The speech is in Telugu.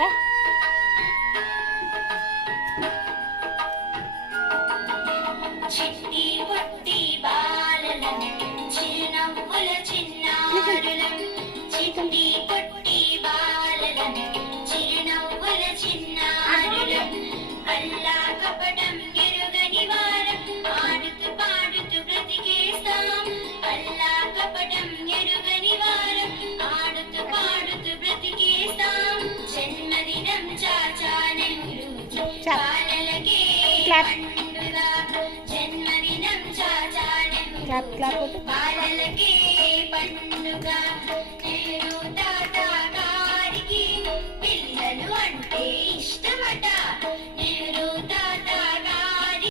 రా. చిట్టి పొట్టి బాలలం చిరునవ్వుల చిన్నారులం చిట్టి పొట్టి బాలలం చిరునవ్వుల చిన్నారులం కల్లా కపటం ఎరుగని వారం ఆడుతూ పాడుతూ బ్రతికేస్తాం కల్లా కపటం ఎరుగని వారం ఆడుతూ పాడుతూ బ్రతికేస్తాం జన్మదినం చాచా నెహ్రూ బాలలకే పండుగ జన్మదినం చాచా నెహ్రూ బాలలకే పండుగ